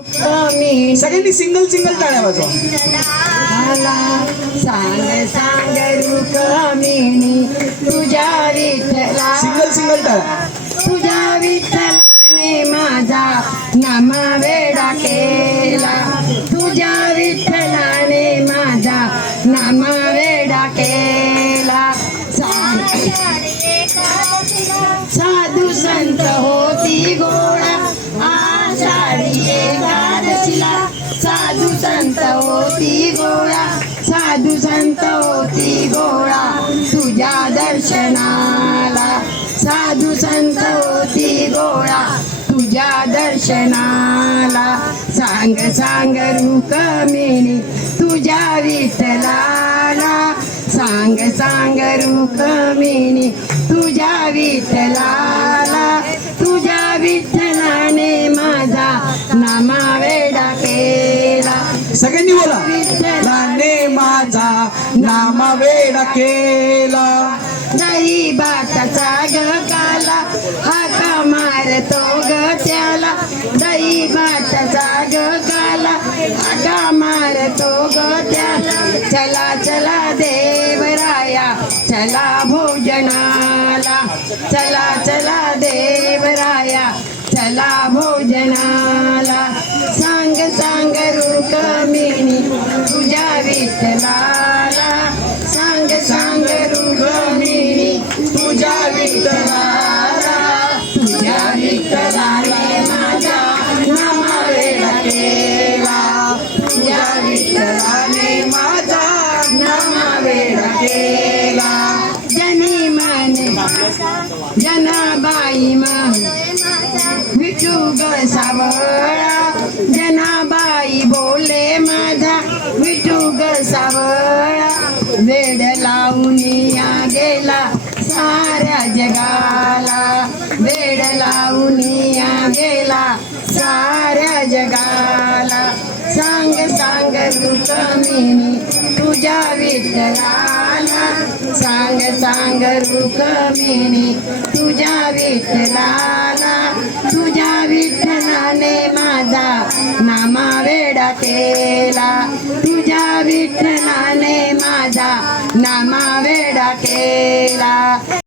सगळ्यांनी single single टाळ्या वाजवा. सांग सांग रुक्मिणी तुझ्या विठ्ठला, सिंगल सिंगल टाळ्या. तुझ्या विठ्ठलाने माझा नामवेडा केला, तुझ्या विठ्ठलाने माझा नामवेडा केला. साधू संत होती गोळा आषाढी एकादशीला, साधू संत होती गोळा, साधू संत होती गोळा तुझ्या दर्शनाला, साधू संत होती गोळा तुझ्या दर्शनाला. सांग सांग रुक्मिणी तुझ्या विठ्ठलाला, सांग सांग रुक्मिणी तुझ्या विठ्ठलाला, तुझ्या विठ्ठलाने माझा नामवेडा केला. सगळ्यांनी बोला. विठ्ठलाने माझा नामवेडा केला. दही भाताचा ग काला हाका मारतो ग त्याला, दही भाताचा ग काला हाका मारतो ग त्याला. चला चला देवराया चला भोजनाला, चला चला देवराया चला भोजनाला. सांग सांग रुक्मिणी तुझ्या विठ्ठलाला, सांग सांग रुक्मिणी तुझ्या विठ्ठलाला, तुझ्या विठ्ठलाने माझा नामवेडा केला, तुझ्या विठ्ठलाने माझा नामवेडा केला. जनी माने जनाबाई विठू ग सावळा, जनाबाई बोले माझा विठू ग सावळा. वेड लावून या गेला साऱ्या जगाला, वेड लावून या गेला साऱ्या जगाला. सांग सांग रुक्मिणी तुझ्या विठ्ठलाला, सांग सांग रुक्मिणी तुझ्या विठ्ठलाला, तुझ्या विठ्ठलाने माझा नामवेडा केला.